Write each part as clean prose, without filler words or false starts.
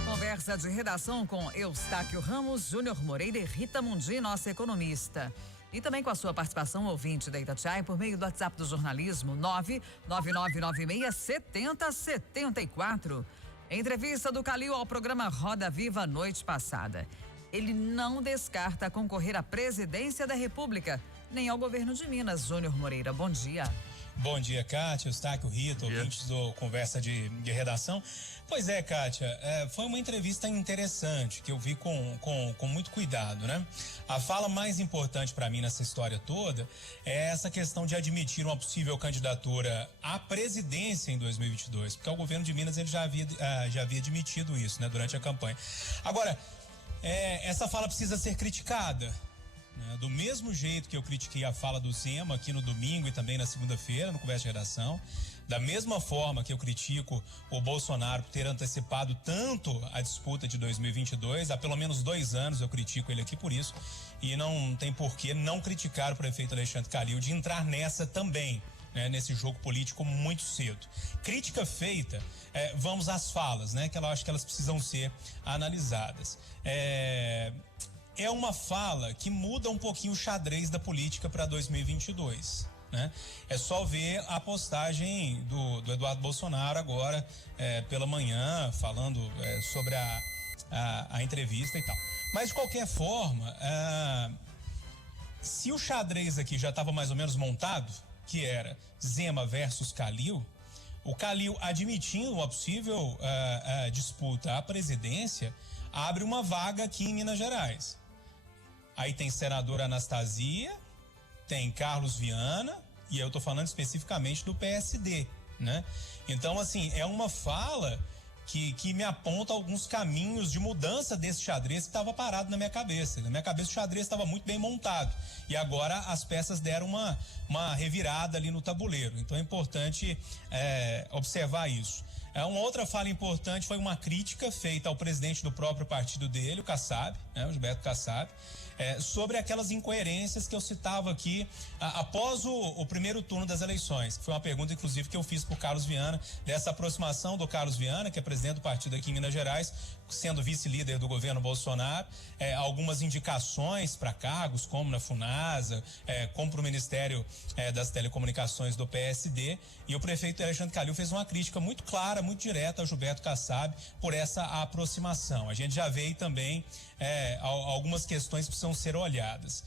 A conversa de redação com Eustáquio Ramos, Júnior Moreira e Rita Mundi, nossa economista. E também com a sua participação, ouvinte da Itatiaia, por meio do WhatsApp do jornalismo, 999967074. Entrevista do Calil ao programa Roda Viva noite passada. Ele não descarta concorrer à presidência da República, nem ao governo de Minas. Júnior Moreira, bom dia. Bom dia, Kátia, Eustáquio, Rita, ouvintes do Conversa de Redação. Pois é, Kátia, foi uma entrevista interessante que eu vi com muito cuidado, né? A fala mais importante para mim nessa história toda é essa questão de admitir uma possível candidatura à presidência em 2022, porque o governo de Minas ele já havia admitido isso, né, durante a campanha. Agora, essa fala precisa ser criticada. Do mesmo jeito que eu critiquei a fala do Zema aqui no domingo e também na segunda-feira no Conversa de Redação, da mesma forma que eu critico o Bolsonaro por ter antecipado tanto a disputa de 2022, há pelo menos 2 anos eu critico ele aqui por isso, e não tem por que não criticar o prefeito Alexandre Calil de entrar nessa também, né, nesse jogo político muito cedo. Crítica feita, vamos às falas, né, que eu acho que elas precisam ser analisadas. É uma fala que muda um pouquinho o xadrez da política para 2022, né? É só ver a postagem do Eduardo Bolsonaro agora pela manhã, falando sobre a entrevista e tal. Mas de qualquer forma, se o xadrez aqui já estava mais ou menos montado, que era Zema versus Calil, o Calil admitindo uma possível disputa à presidência, abre uma vaga aqui em Minas Gerais. Aí tem senadora Anastasia, tem Carlos Viana, e eu tô falando especificamente do PSD, né? Então, assim, é uma fala que me aponta alguns caminhos de mudança desse xadrez que estava parado na minha cabeça. Na minha cabeça o xadrez estava muito bem montado e agora as peças deram uma revirada ali no tabuleiro. Então é importante observar isso. Uma outra fala importante foi uma crítica feita ao presidente do próprio partido dele, o Kassab, né, o Gilberto Kassab, sobre aquelas incoerências que eu citava aqui após o primeiro turno das eleições, que foi uma pergunta, inclusive, que eu fiz para o Carlos Viana, dessa aproximação do Carlos Viana, que é presidente do partido aqui em Minas Gerais, sendo vice-líder do governo Bolsonaro, algumas indicações para cargos, como na Funasa, como para o Ministério das Telecomunicações do PSD, e o prefeito Alexandre Calil fez uma crítica muito clara, muito direta ao Gilberto Kassab por essa aproximação. A gente já vê aí também algumas questões que precisam ser olhadas.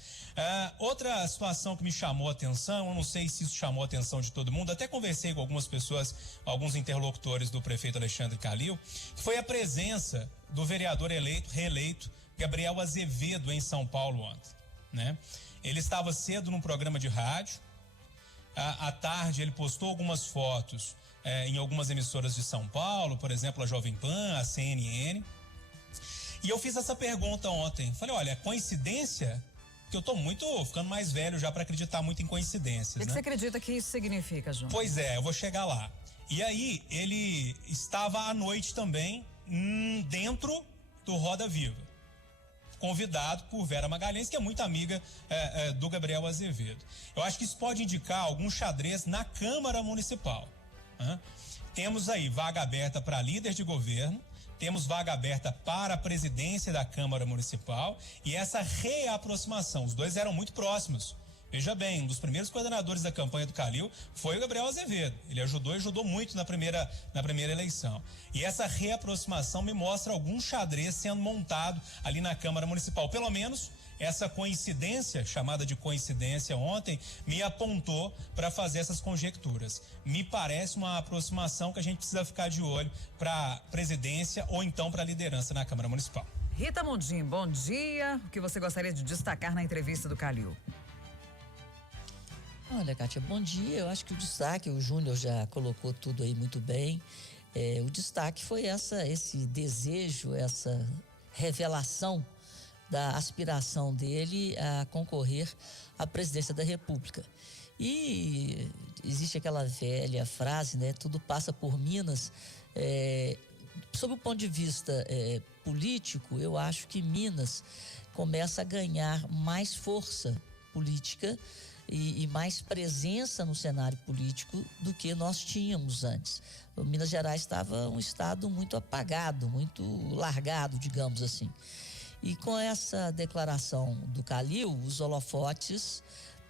Outra situação que me chamou a atenção, eu não sei se isso chamou a atenção de todo mundo, até conversei com algumas pessoas, alguns interlocutores do prefeito Alexandre Calil, que foi a presença do vereador reeleito Gabriel Azevedo em São Paulo ontem, né? Ele estava cedo num programa de rádio, à tarde ele postou algumas fotos em algumas emissoras de São Paulo, por exemplo, a Jovem Pan, a CNN. E eu fiz essa pergunta ontem. Falei, olha, coincidência? Porque eu tô ficando mais velho já para acreditar muito em coincidências, O que você acredita que isso significa, João? Pois eu vou chegar lá. E aí, ele estava à noite também dentro do Roda Viva, convidado por Vera Magalhães, que é muito amiga do Gabriel Azevedo. Eu acho que isso pode indicar algum xadrez na Câmara Municipal. Temos aí vaga aberta para líder de governo, temos vaga aberta para a presidência da Câmara Municipal e essa reaproximação, os dois eram muito próximos. Veja bem, um dos primeiros coordenadores da campanha do Calil foi o Gabriel Azevedo. Ele ajudou muito na primeira eleição. E essa reaproximação me mostra algum xadrez sendo montado ali na Câmara Municipal. Pelo menos essa coincidência, chamada de coincidência ontem, me apontou para fazer essas conjecturas. Me parece uma aproximação que a gente precisa ficar de olho para a presidência ou então para a liderança na Câmara Municipal. Rita Mundim, bom dia. O que você gostaria de destacar na entrevista do Calil? Olha, Kátia, bom dia. Eu acho que o destaque, o Júnior já colocou tudo aí muito bem. O destaque foi esse desejo, essa revelação da aspiração dele a concorrer à presidência da República. E existe aquela velha frase, né? Tudo passa por Minas. Sob o ponto de vista político, eu acho que Minas começa a ganhar mais força política e mais presença no cenário político do que nós tínhamos antes. O Minas Gerais estava um estado muito apagado, muito largado, digamos assim. E com essa declaração do Calil, os holofotes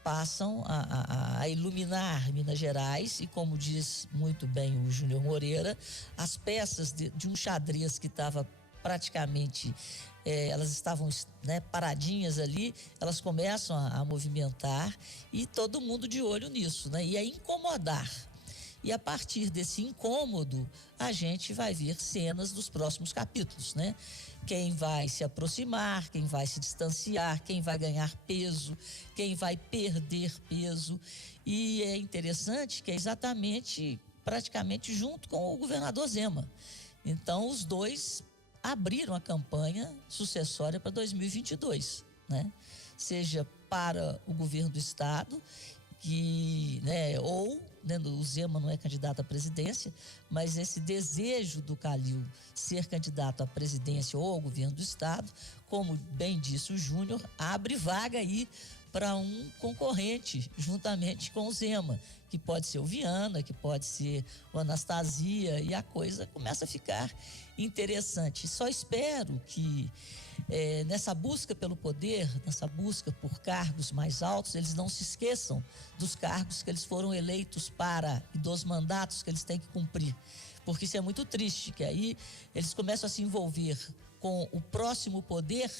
passam a iluminar Minas Gerais e, como diz muito bem o Júnior Moreira, as peças de um xadrez que estava praticamente, elas estavam, né, paradinhas ali, elas começam a movimentar e todo mundo de olho nisso, né, e a incomodar. E a partir desse incômodo, a gente vai ver cenas dos próximos capítulos, né? Quem vai se aproximar, quem vai se distanciar, quem vai ganhar peso, quem vai perder peso. E é interessante que é exatamente, praticamente junto com o governador Zema. Então, os dois abriram a campanha sucessória para 2022, né? Seja para o governo do estado, que, né, ou, né, o Zema não é candidato à presidência, mas esse desejo do Calil ser candidato à presidência ou ao governo do estado, como bem disse o Júnior, abre vaga aí para um concorrente juntamente com o Zema, que pode ser o Viana, que pode ser o Anastasia, e a coisa começa a ficar interessante. Só espero que nessa busca pelo poder, nessa busca por cargos mais altos, eles não se esqueçam dos cargos que eles foram eleitos para e dos mandatos que eles têm que cumprir, porque isso é muito triste, que aí eles começam a se envolver com o próximo poder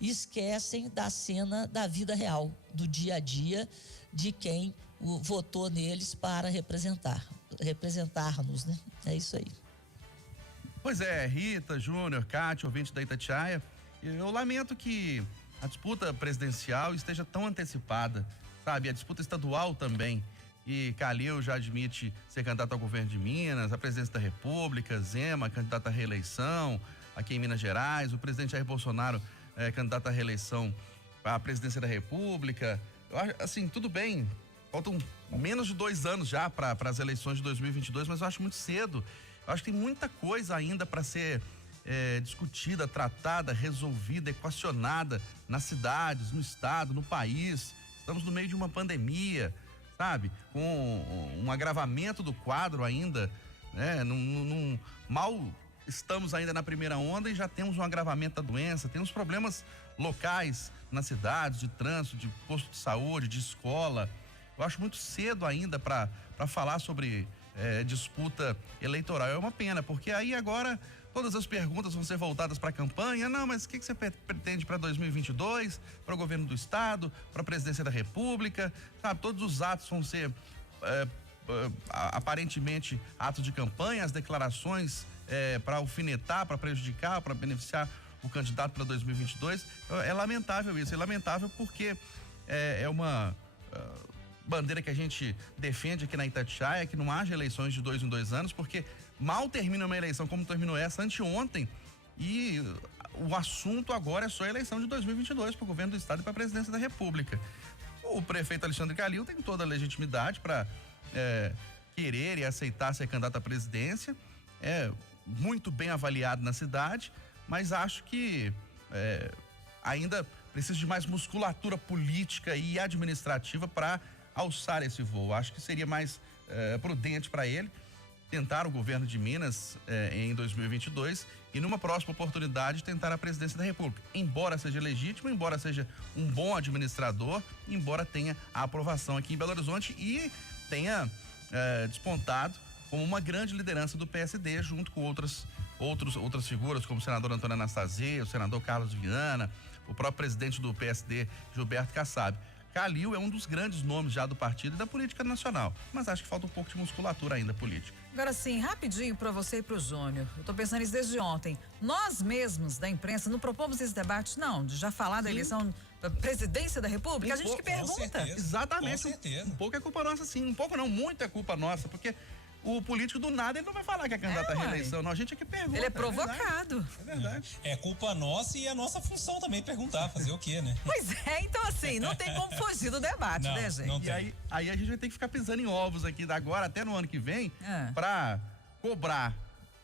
e esquecem da cena da vida real, do dia a dia de quem votou neles para representar-nos, né? É isso aí. Pois é, Rita, Júnior, Cátia, ouvinte da Itatiaia, eu lamento que a disputa presidencial esteja tão antecipada, sabe? A disputa estadual também. E Calil já admite ser candidato ao governo de Minas, à presidência da República, Zema, candidato à reeleição aqui em Minas Gerais, o presidente Jair Bolsonaro candidato à reeleição à presidência da República. Eu acho, assim, tudo bem, faltam menos de 2 anos já para as eleições de 2022, mas eu acho muito cedo. Eu acho que tem muita coisa ainda para ser discutida, tratada, resolvida, equacionada nas cidades, no estado, no país. Estamos no meio de uma pandemia, sabe? Com um agravamento do quadro ainda, né? Mal estamos ainda na primeira onda e já temos um agravamento da doença, temos problemas locais nas cidades, de trânsito, de posto de saúde, de escola. Eu acho muito cedo ainda para falar sobre disputa eleitoral. É uma pena, porque aí agora todas as perguntas vão ser voltadas para a campanha. Não, mas o que você pretende para 2022, para o governo do estado, para a presidência da República, sabe? Todos os atos vão ser aparentemente atos de campanha, as declarações para alfinetar, para prejudicar, para beneficiar o candidato para 2022. É lamentável isso, é lamentável porque é uma bandeira que a gente defende aqui na Itatiaia, que não haja eleições de 2 em 2 anos, porque mal termina uma eleição como terminou essa anteontem, e o assunto agora é só a eleição de 2022 para o governo do estado e para a presidência da República. O prefeito Alexandre Calil tem toda a legitimidade para querer e aceitar ser candidato à presidência, é muito bem avaliado na cidade, mas acho que ainda precisa de mais musculatura política e administrativa para alçar esse voo. Acho que seria mais prudente para ele tentar o governo de Minas em 2022 e numa próxima oportunidade tentar a presidência da República. Embora seja legítimo, embora seja um bom administrador, embora tenha a aprovação aqui em Belo Horizonte e tenha despontado como uma grande liderança do PSD, junto com outras figuras, como o senador Antônio Anastasia, o senador Carlos Viana, o próprio presidente do PSD, Gilberto Kassab. Calil é um dos grandes nomes já do partido e da política nacional, mas acho que falta um pouco de musculatura ainda política. Agora sim, rapidinho para você e para o Júnior. Eu tô pensando nisso desde ontem. Nós mesmos da imprensa não propomos esse debate, não, de já falar da eleição da presidência da República, a gente que pergunta. Certeza, exatamente. Com certeza. Um pouco é culpa nossa, sim. Um pouco não, muito é culpa nossa, porque o político do nada, ele não vai falar que é candidato à reeleição, não. A gente é que pergunta. Ele é provocado. É verdade. É culpa nossa e é nossa função também perguntar, fazer o quê, né? Pois é, então assim, não tem como fugir do debate, Não, né, gente? não E aí a gente vai ter que ficar pisando em ovos aqui da agora até no ano que vem pra cobrar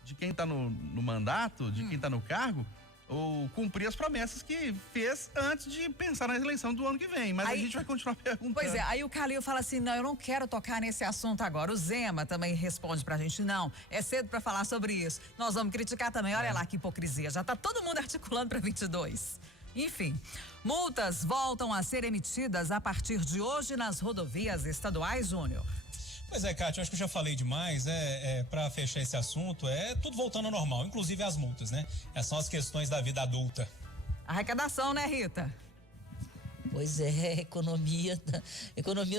de quem tá no mandato, de quem tá no cargo, ou cumprir as promessas que fez antes de pensar na eleição do ano que vem. Mas aí, a gente vai continuar perguntando. Pois é, aí o Calil fala assim, não, eu não quero tocar nesse assunto agora. O Zema também responde pra gente, não, é cedo pra falar sobre isso. Nós vamos criticar também, olha lá que hipocrisia, já tá todo mundo articulando pra 22. Enfim, multas voltam a ser emitidas a partir de hoje nas rodovias estaduais, Júnior. Pois é, Kátia, acho que eu já falei demais, para fechar esse assunto, é tudo voltando ao normal, inclusive as multas, né? Essas são as questões da vida adulta. Arrecadação, né, Rita? Pois é, economia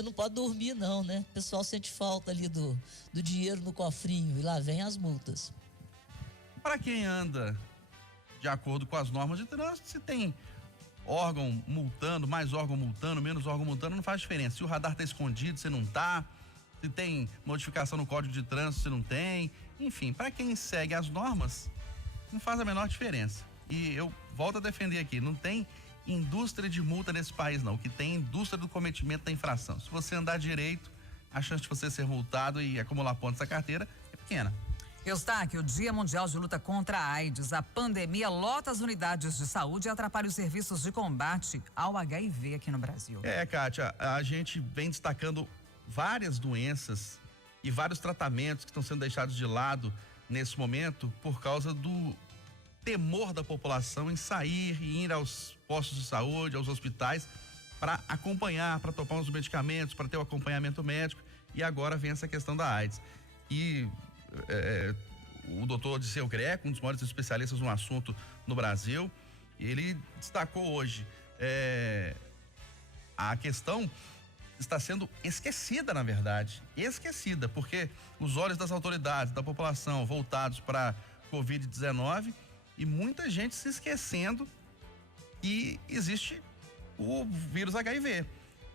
não pode dormir não, né? O pessoal sente falta ali do dinheiro no cofrinho e lá vem as multas. Para quem anda de acordo com as normas de trânsito, se tem órgão multando, mais órgão multando, menos órgão multando, não faz diferença. Se o radar tá escondido, você não tá. Se tem modificação no código de trânsito, você não tem. Enfim, para quem segue as normas, não faz a menor diferença. E eu volto a defender aqui, não tem indústria de multa nesse país não. O que tem é indústria do cometimento da infração. Se você andar direito, a chance de você ser multado e acumular pontos na carteira é pequena. Eustáquio, o Dia Mundial de Luta contra a AIDS. A pandemia lota as unidades de saúde e atrapalha os serviços de combate ao HIV aqui no Brasil. Kátia, a gente vem destacando várias doenças e vários tratamentos que estão sendo deixados de lado nesse momento por causa do temor da população em sair e ir aos postos de saúde, aos hospitais, para acompanhar, para tomar os medicamentos, para ter o acompanhamento médico. E agora vem essa questão da AIDS. E o doutor Odisseu Greco, um dos maiores especialistas no assunto no Brasil, ele destacou hoje a questão está sendo esquecida, na verdade, porque os olhos das autoridades, da população voltados para Covid-19 e muita gente se esquecendo que existe o vírus HIV.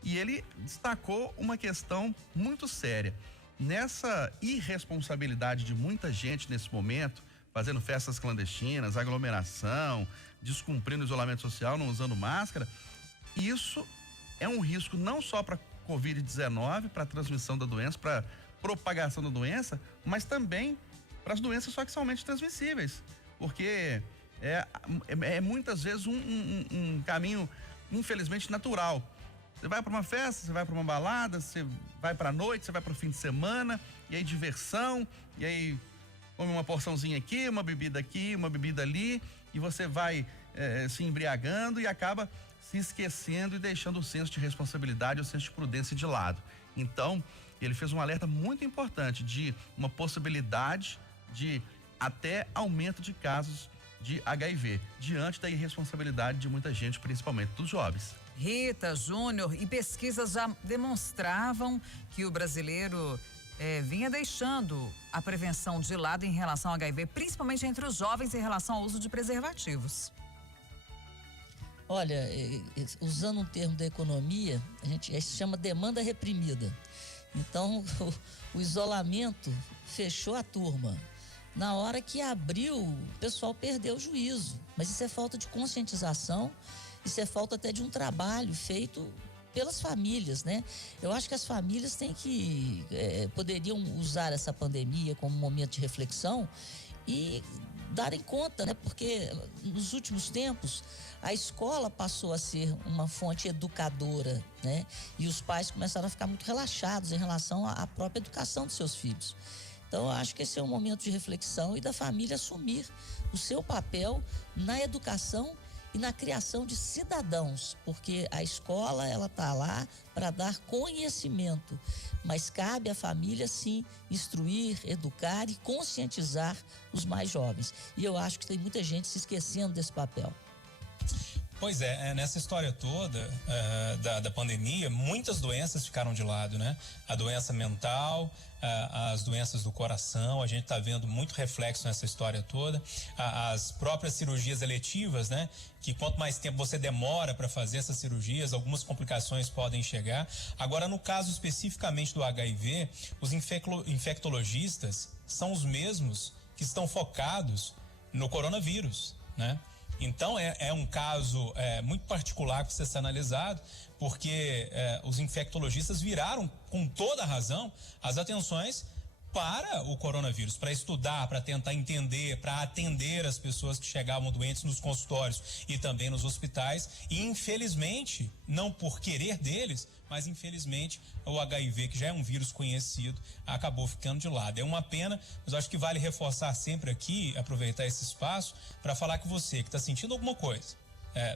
E ele destacou uma questão muito séria. Nessa irresponsabilidade de muita gente nesse momento, fazendo festas clandestinas, aglomeração, descumprindo o isolamento social, não usando máscara, isso é um risco não só para Covid-19, para a transmissão da doença, para propagação da doença, mas também para as doenças sexualmente transmissíveis, porque é muitas vezes um caminho, infelizmente, natural. Você vai para uma festa, você vai para uma balada, você vai para a noite, você vai para o fim de semana, e aí diversão, e aí come uma porçãozinha aqui, uma bebida ali, e você vai se embriagando e acaba se esquecendo e deixando o senso de responsabilidade, o senso de prudência de lado. Então, ele fez um alerta muito importante de uma possibilidade de até aumento de casos de HIV, diante da irresponsabilidade de muita gente, principalmente dos jovens. Rita, Júnior, e pesquisas já demonstravam que o brasileiro vinha deixando a prevenção de lado em relação ao HIV, principalmente entre os jovens em relação ao uso de preservativos. Olha, usando um termo da economia, a gente chama demanda reprimida. Então, o isolamento fechou a turma. Na hora que abriu, o pessoal perdeu o juízo. Mas isso é falta de conscientização, isso é falta até de um trabalho feito pelas famílias, né? Eu acho que as famílias poderiam usar essa pandemia como um momento de reflexão e darem conta, né? Porque nos últimos tempos a escola passou a ser uma fonte educadora, né? E os pais começaram a ficar muito relaxados em relação à própria educação dos seus filhos. Então, eu acho que esse é um momento de reflexão e da família assumir o seu papel na educação e na criação de cidadãos, porque a escola, ela está lá para dar conhecimento, mas cabe à família, sim, instruir, educar e conscientizar os mais jovens. E eu acho que tem muita gente se esquecendo desse papel. Pois nessa história toda da pandemia, muitas doenças ficaram de lado, né? A doença mental, as doenças do coração, a gente está vendo muito reflexo nessa história toda. As próprias cirurgias eletivas, né? Que quanto mais tempo você demora para fazer essas cirurgias, algumas complicações podem chegar. Agora, no caso especificamente do HIV, os infectologistas são os mesmos que estão focados no coronavírus, né? Então, é um caso muito particular que precisa ser analisado, porque os infectologistas viraram, com toda a razão, as atenções para o coronavírus, para estudar, para tentar entender, para atender as pessoas que chegavam doentes nos consultórios e também nos hospitais. E infelizmente, não por querer deles, mas infelizmente o HIV, que já é um vírus conhecido, acabou ficando de lado. É uma pena, mas eu acho que vale reforçar sempre aqui, aproveitar esse espaço para falar que você que está sentindo alguma coisa,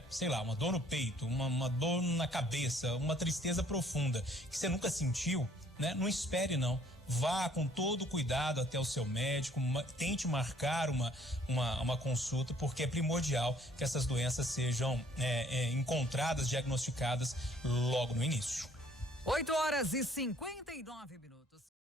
sei lá, uma dor no peito, uma dor na cabeça, uma tristeza profunda que você nunca sentiu, né? Não espere não. Vá com todo cuidado até o seu médico, tente marcar uma consulta, porque é primordial que essas doenças sejam encontradas, diagnosticadas logo no início. 8h59.